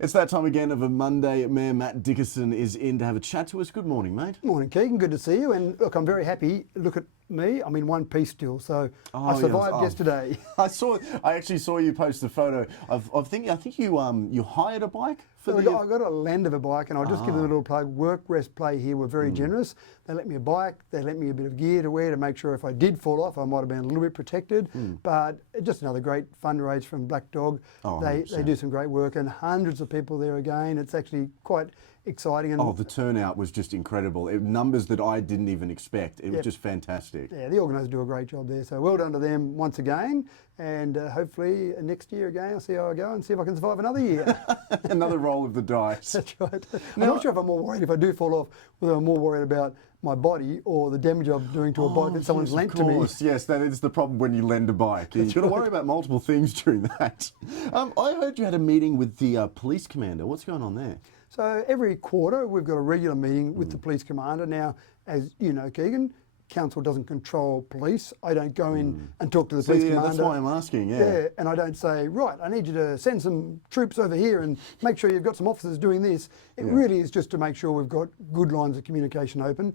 It's that time again of a Monday. Mayor Matt Dickerson is in to have a chat to us. Good morning, mate. Morning, Keegan. Good to see you. And look, I'm very happy. Look at me. I'm in one piece still. So I survived yesterday. I actually saw you post a photo of I think you hired a bike for I got a Land Rover bike, and I'll just give them a little plug. Work, rest, play here were very generous. They let me a bike. They let me a bit of gear to wear to make sure if I did fall off, I might have been a little bit protected. But just another great fundraise from Black Dog. They do some great work, and hundreds of people there again. It's actually quite exciting. And the turnout was just incredible. Numbers that I didn't even expect. It was just fantastic. Yeah, the organisers do a great job there. So well done to them once again. And hopefully next year again, I'll see how I go and see if I can survive another year. Another roll of the dice. That's right. I'm not sure if I'm more worried if I do fall off, whether I'm more worried about my body or the damage I'm doing to a bike that someone's lent to me. Yes, that is the problem when you lend a bike. You've got to worry about multiple things during that. I heard you had a meeting with the police commander. What's going on there? So every quarter we've got a regular meeting with the police commander. Now, as you know, Keegan, council doesn't control police. I don't go in and talk to the police commander. That's why I'm asking, Yeah, and I don't say, right, I need you to send some troops over here and make sure you've got some officers doing this. It really is just to make sure we've got good lines of communication open.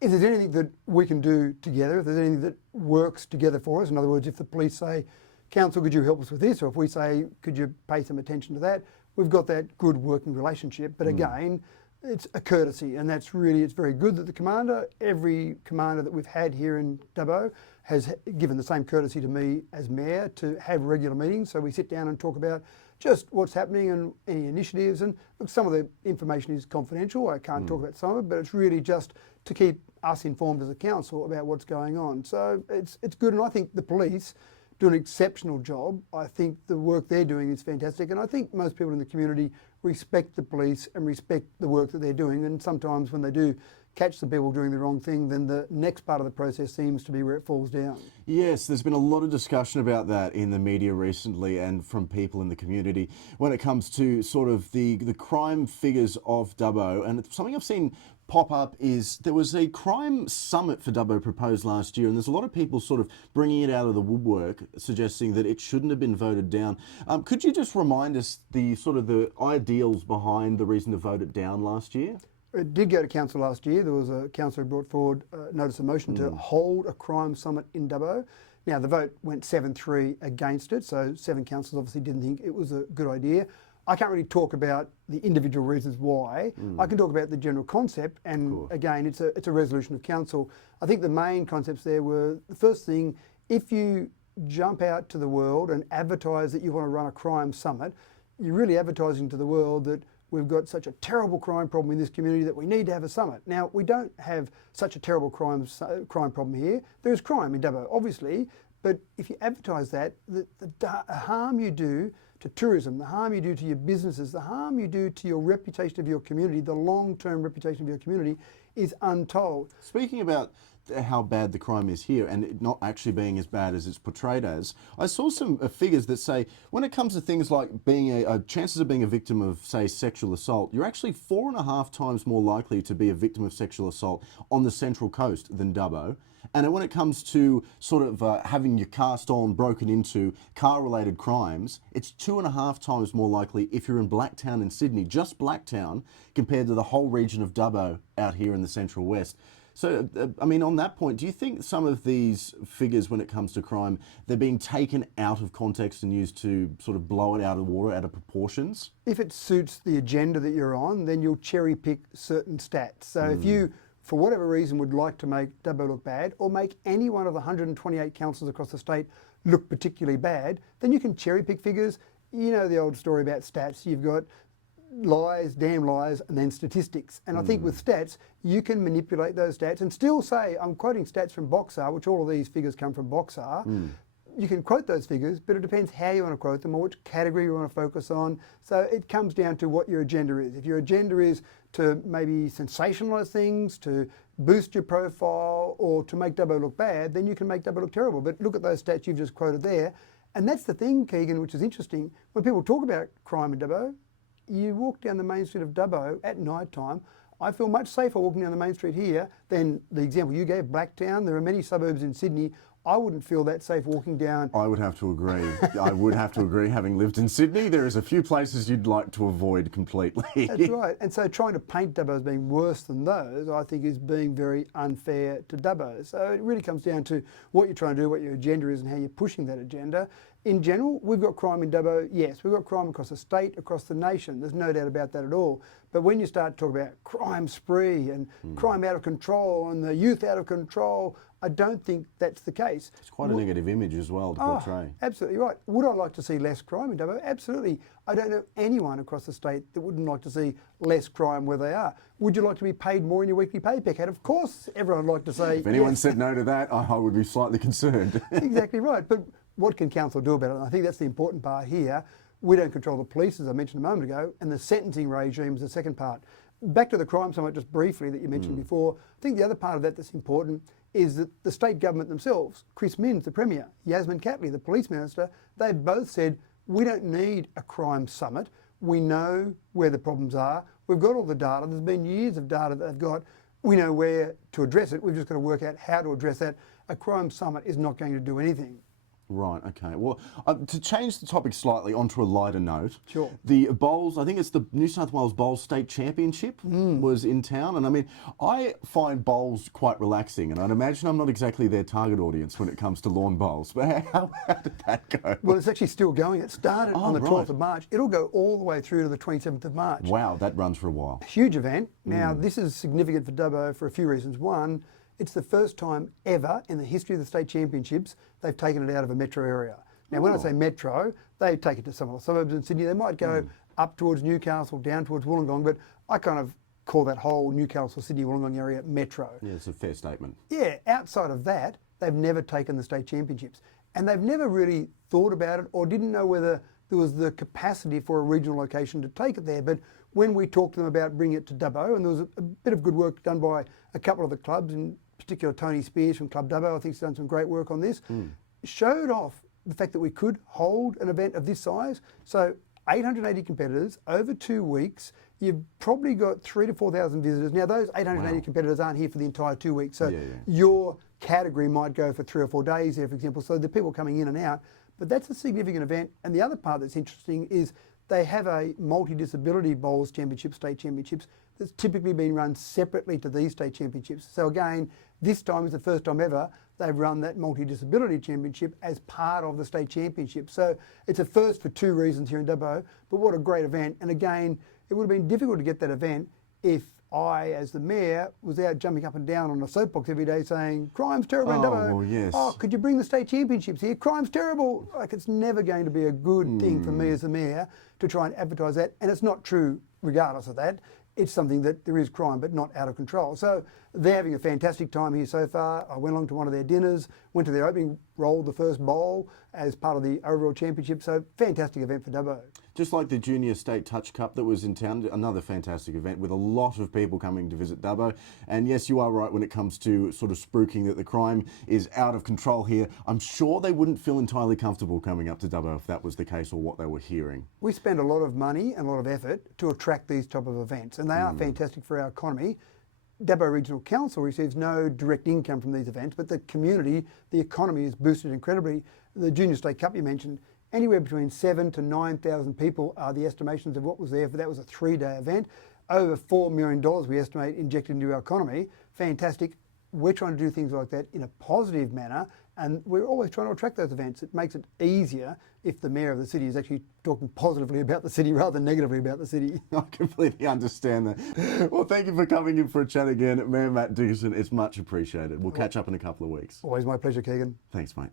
If there's anything that we can do together, if there's anything that works together for us, in other words, if the police say, council, could you help us with this? Or if we say, could you pay some attention to that? We've got that good working relationship. But again, it's a courtesy, and it's very good that the commander, every commander that we've had here in Dubbo has given the same courtesy to me as mayor to have regular meetings. So we sit down and talk about just what's happening and any initiatives. And look, some of the information is confidential. I can't talk about some of it, but it's really just to keep us informed as a council about what's going on. So it's good, and I think the police do an exceptional job. I think the work they're doing is fantastic, and I think most people in the community respect the police and respect the work that they're doing. And sometimes when they do catch the people doing the wrong thing, then the next part of the process seems to be where it falls down. Yes, there's been a lot of discussion about that in the media recently and from people in the community when it comes to sort of the crime figures of Dubbo. And something I've seen pop up is there was a crime summit for Dubbo proposed last year, and there's a lot of people sort of bringing it out of the woodwork, suggesting that it shouldn't have been voted down. Could you just remind us the ideals behind the reason to vote it down last year? It did go to council last year. There was a councillor who brought forward a notice of motion to hold a crime summit in Dubbo. Now the vote went 7-3 against it, so 7 councillors obviously didn't think it was a good idea. I can't really talk about the individual reasons why. I can talk about the general concept, and again, it's a resolution of council. I think the main concepts there were, the first thing, if you jump out to the world and advertise that you want to run a crime summit, you're really advertising to the world that we've got such a terrible crime problem in this community that we need to have a summit. Now, we don't have such a terrible crime problem here. There is crime in Dubbo, obviously, but if you advertise that, the harm you do to tourism, the harm you do to your businesses, the harm you do to your reputation of your community, the long-term reputation of your community is untold. Speaking about how bad the crime is here and it not actually being as bad as it's portrayed as, I saw some figures that say when it comes to things like being chances of being a victim of, say, sexual assault, you're actually 4.5 times more likely to be a victim of sexual assault on the Central Coast than Dubbo. And when it comes to sort of having your car stolen, broken into, car-related crimes, it's 2.5 times more likely if you're in Blacktown in Sydney, just Blacktown, compared to the whole region of Dubbo out here in the Central West. So, I mean, on that point, do you think some of these figures when it comes to crime, they're being taken out of context and used to sort of blow it out of water, out of proportions? If it suits the agenda that you're on, then you'll cherry pick certain stats. So if you, for whatever reason, would like to make Dubbo look bad or make any one of the 128 councils across the state look particularly bad, then you can cherry pick figures. You know the old story about stats. You've got lies, damn lies, and then statistics. And I think with stats, you can manipulate those stats and still say, I'm quoting stats from Boxar, which all of these figures come from Boxar. You can quote those figures, but it depends how you want to quote them or which category you want to focus on. So it comes down to what your agenda is. If your agenda is to maybe sensationalise things, to boost your profile, or to make Dubbo look bad, then you can make Dubbo look terrible. But look at those stats you've just quoted there. And that's the thing, Keegan, which is interesting. When people talk about crime in Dubbo, you walk down the main street of Dubbo at night time, I feel much safer walking down the main street here than the example you gave, Blacktown. There are many suburbs in Sydney I wouldn't feel that safe walking down. I would have to agree. I would have to agree, having lived in Sydney, there is a few places you'd like to avoid completely. That's right. And so trying to paint Dubbo as being worse than those, I think, is being very unfair to Dubbo. So it really comes down to what you're trying to do, what your agenda is, and how you're pushing that agenda. In general, we've got crime in Dubbo, yes. We've got crime across the state, across the nation. There's no doubt about that at all. But when you start to talk about crime spree and crime out of control and the youth out of control, I don't think that's the case. It's quite a negative image as well to portray. Absolutely right. Would I like to see less crime in Dubbo? Absolutely. I don't know anyone across the state that wouldn't like to see less crime where they are. Would you like to be paid more in your weekly pay packet? Of course, everyone would like to say If anyone yes. said no to that, I would be slightly concerned. Exactly right. But what can council do about it? And I think that's the important part here. We don't control the police, as I mentioned a moment ago, and the sentencing regime is the second part. Back to the crime somewhat just briefly that you mentioned before, I think the other part of that that's important is that the state government themselves, Chris Minns, the Premier, Yasmin Catley, the Police Minister, they've both said, we don't need a crime summit. We know where the problems are. We've got all the data. There's been years of data that they've got. We know where to address it. We've just got to work out how to address that. A crime summit is not going to do anything. Right, okay. Well, to change the topic slightly onto a lighter note, Sure. The Bowls, I think it's the New South Wales Bowls State Championship was in town. And I mean, I find bowls quite relaxing, and I'd imagine I'm not exactly their target audience when it comes to lawn bowls. But how did that go? Well, it's actually still going. It started on the 12th right. of March. It'll go all the way through to the 27th of March. Wow, that runs for a while. Huge event. Now, this is significant for Dubbo for a few reasons. One, it's the first time ever in the history of the state championships they've taken it out of a metro area. Now, when I say metro, they take it to some of the suburbs in Sydney. They might go up towards Newcastle, down towards Wollongong, but I kind of call that whole Newcastle, Sydney, Wollongong area metro. Yeah, it's a fair statement. Yeah, outside of that, they've never taken the state championships. And they've never really thought about it or didn't know whether there was the capacity for a regional location to take it there. But when we talked to them about bringing it to Dubbo, and there was a bit of good work done by a couple of the clubs, in particular Tony Spears from Club Dubbo, I think he's done some great work on this, showed off the fact that we could hold an event of this size. So 880 competitors over 2 weeks. You've probably got 3,000 to 4,000 visitors. Now those 880 competitors aren't here for the entire 2 weeks. So your category might go for 3 or 4 days there, for example. So the people coming in and out. But that's a significant event. And the other part that's interesting is they have a multi-disability bowls championship, state championships, that's typically been run separately to these state championships. So again, this time is the first time ever they've run that multi-disability championship as part of the state championship. So it's a first for 2 reasons here in Dubbo, but what a great event. And again, it would have been difficult to get that event if I, as the mayor, was out jumping up and down on a soapbox every day saying, crime's terrible in Dubbo. Well, yes. Oh, could you bring the state championships here? Crime's terrible. Like, it's never going to be a good thing for me as the mayor to try and advertise that. And it's not true regardless of that. It's something that there is crime, but not out of control. So they're having a fantastic time here so far. I went along to one of their dinners, went to their opening, rolled the first bowl as part of the overall championship. So fantastic event for Dubbo. Just like the Junior State Touch Cup that was in town, another fantastic event with a lot of people coming to visit Dubbo. And yes, you are right when it comes to sort of spruiking that the crime is out of control here. I'm sure they wouldn't feel entirely comfortable coming up to Dubbo if that was the case or what they were hearing. We spend a lot of money and a lot of effort to attract these type of events, and they are fantastic for our economy. Dubbo Regional Council receives no direct income from these events, but the community, the economy is boosted incredibly. The Junior State Cup you mentioned, anywhere between 7,000 to 9,000 people are the estimations of what was there, for that was a 3-day event. Over $4 million we estimate injected into our economy. Fantastic. We're trying to do things like that in a positive manner, and we're always trying to attract those events. It makes it easier if the mayor of the city is actually talking positively about the city rather than negatively about the city. I completely understand that. Well, thank you for coming in for a chat again. Mayor Matt Dickinson, it's much appreciated. We'll catch up in a couple of weeks. Always my pleasure, Keegan. Thanks, mate.